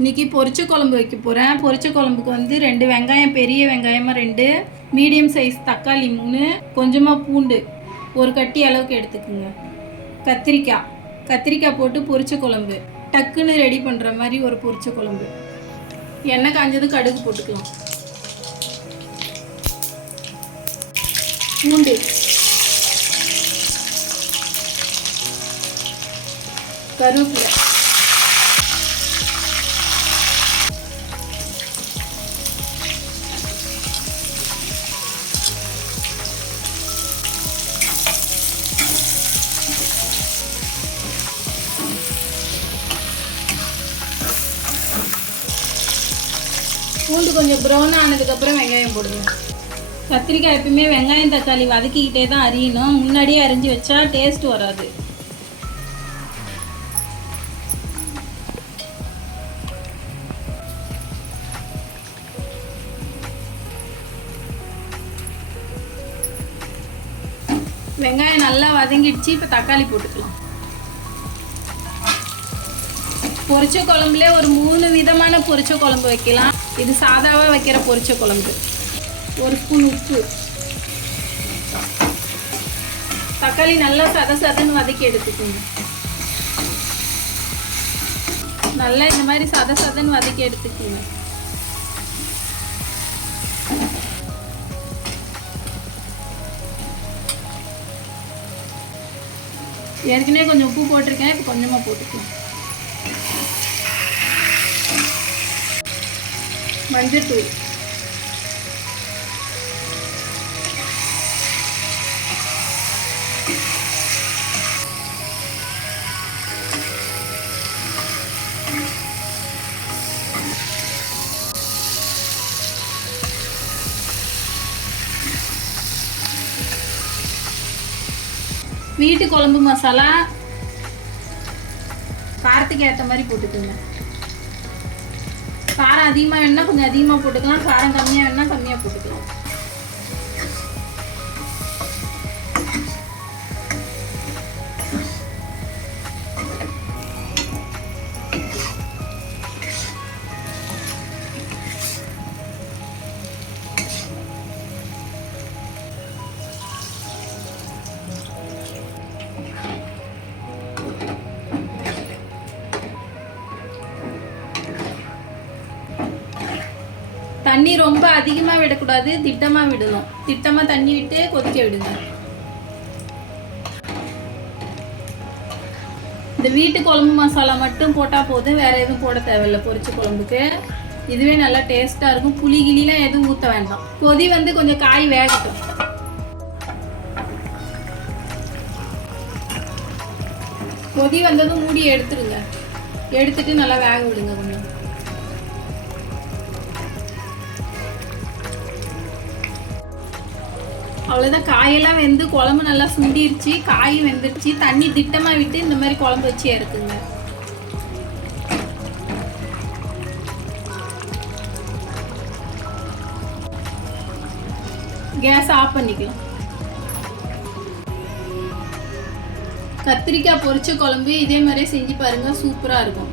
இன்றைக்கி பொரிச்ச குழம்பு வைக்க போகிறேன். பொரிச்ச குழம்புக்கு வந்து 2 வெங்காயம், பெரிய வெங்காயமாக 2, மீடியம் சைஸ் தக்காளி 3, கொஞ்சமாக பூண்டு 1 கட்டி அளவுக்கு எடுத்துக்குங்க. கத்திரிக்காய் போட்டு பொரிச்ச குழம்பு டக்குன்னு ரெடி பண்ணுற மாதிரி ஒரு பொரிச்ச குழம்பு. எண்ணெய் காஞ்சது கடுகு போட்டுக்கலாம். பூண்டு, கருவேப்பிலை, பூண்டு கொஞ்சம் ப்ரௌன் ஆனதுக்கப்புறம் வெங்காயம் போடுங்க. கத்திரிக்காய் எப்பவுமே வெங்காயம் தக்காளி வதக்கிக்கிட்டே தான் அரியணும். முன்னாடியே அரிஞ்சு வச்சா டேஸ்ட் வராது. வெங்காயம் நல்லா வதங்கிடுச்சு. இப்போ தக்காளி போட்டுக்கலாம். பொரிச்ச குழம்புல ஒரு 3 விதமான பொரிச்ச குழம்பு வைக்கலாம். இது சாதாவாக வைக்கிற பொரிச்ச குழம்பு. 1 ஸ்பூன் உப்பு. தக்காளி நல்லா சதன்னு வதக்கி எடுத்துக்கோங்க. நல்லா இந்த மாதிரி சதன்னு வதக்கி எடுத்துக்கோங்க. ஏற்கனவே கொஞ்சம் உப்பு போட்டிருக்கேன். இப்போ கொஞ்சமாக போட்டுக்கலாம். மஞ்சள்தூள், வீட்டு குழம்பு மசாலா காரத்துக்கு ஏற்ற மாதிரி போட்டுக்கோங்க. காரம் அதிகமாக வேணுன்னா கொஞ்சம் அதிகமாக போட்டுக்கலாம். காரம் கம்மியாக வேணுன்னா கம்மியாக போட்டுக்கலாம். தண்ணி ரொம்ப அதிகமாக விடக்கூடாது, திட்டமாக விடணும். திட்டமாக தண்ணி விட்டு கொதிக்க விடுங்க. இந்த வீட்டு குழம்பு மசாலா மட்டும் போட்டால் போதும், வேறு எதுவும் போட தேவையில்லை. பொரிச்ச குழம்புக்கு இதுவே நல்லா டேஸ்ட்டாக இருக்கும். புளி கிளிலாம் எதுவும் ஊற்ற வேண்டாம். கொதி வந்து கொஞ்சம் காய் வேகட்டும். கொதி வந்ததும் மூடி எடுத்துடுங்க. எடுத்துட்டு நல்லா வேக விடுங்க கொஞ்சம். அவ்வளோதான். காயெல்லாம் வெந்து குழம்பு நல்லா சுண்டிருச்சு. காயும் வெந்துருச்சு. தண்ணி திட்டமாக விட்டு இந்த மாதிரி குழம்பு வச்சு இறக்குங்க. கேஸ் ஆஃப் பண்ணிக்கலாம். கத்திரிக்காய் பொரிச்ச குழம்பு இதே மாதிரியே செஞ்சு பாருங்க, சூப்பராக இருக்கும்.